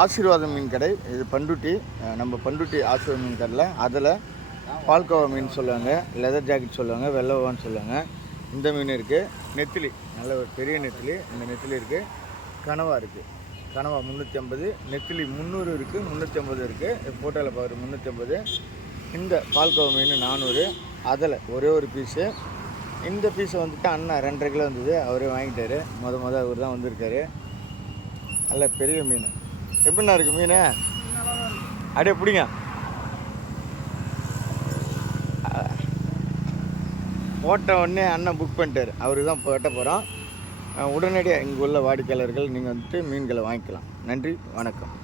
ஆசீர்வாதம் மீன் கடை. இது பண்ருட்டி, நம்ம பண்ருட்டி ஆசீர்வாதம் மீன் கடையில். அதில் பால்கோவா மீன் சொல்லுவாங்க, லெதர் ஜாக்கெட் சொல்லுவாங்க, வெள்ளவான்னு சொல்லுவாங்க. இந்த மீன் இருக்குது. நெத்திலி, நல்ல ஒரு பெரிய நெத்திலி. இந்த நெத்திலி இருக்குது. கனவா இருக்குது. கனவா 350, நெத்திலி 300 இருக்குது, 350 இருக்குது. ஃபோட்டோவில் பார்க்குற 350. இந்த பால்கோவா மீன் 400. அதில் ஒரே ஒரு பீஸு. இந்த பீஸை வந்துட்டு அண்ணா 2.5 கிலோ வந்தது, அவரே வாங்கிட்டார். அவர் தான் வந்திருக்காரு. நல்ல பெரிய மீன். எப்படின்னா இருக்குது மீன்? அப்படியே பிடிங்க. போட்ட உடனே அண்ணன் புக் பண்ணிட்டார். அவருக்கு தான் வெட்ட போகிறோம். உடனடியாக இங்கே உள்ள வாடிக்கையாளர்கள் நீங்கள் வந்துட்டு மீன்களை வாங்கிக்கலாம். நன்றி, வணக்கம்.